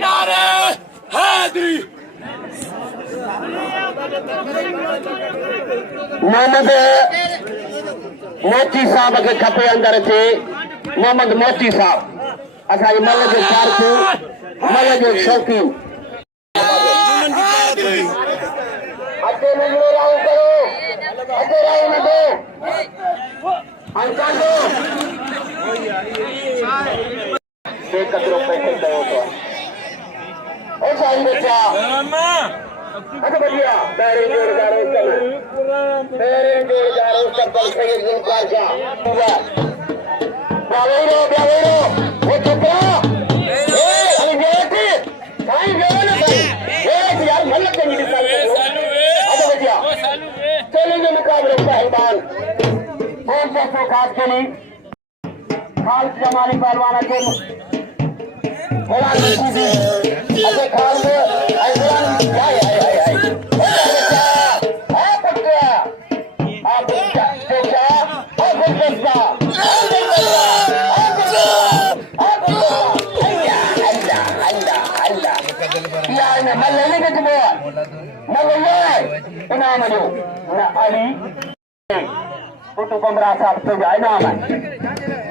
नारे हैदरी मोहम्मद मोची साहब के खपे अंदर अचे मोहम्मद मोची साहब असांजे मल जो कारकू मल जो शौकीन अचे नंढड़ो राउंड करो अचे राउंड न दो अंकालो बेकतरो पैसे कयो तो ओ साईं बच्चा अच्छा बढ़िया बैरिंग जोड़दारो चप्पल सही गुलकार जा ब्रावेरो वो चुपरा अरे जेठी साईं जो ना भाई यार मल्ल के नहीं निकाल अच्छा बढ़िया चलेंगे मुकाबले पहलवान कौन सा सो खास के लिए खाल जमानी पहलवाना के बोला अच्छा खाल में Ali, untuk pemerasa sebagai nama.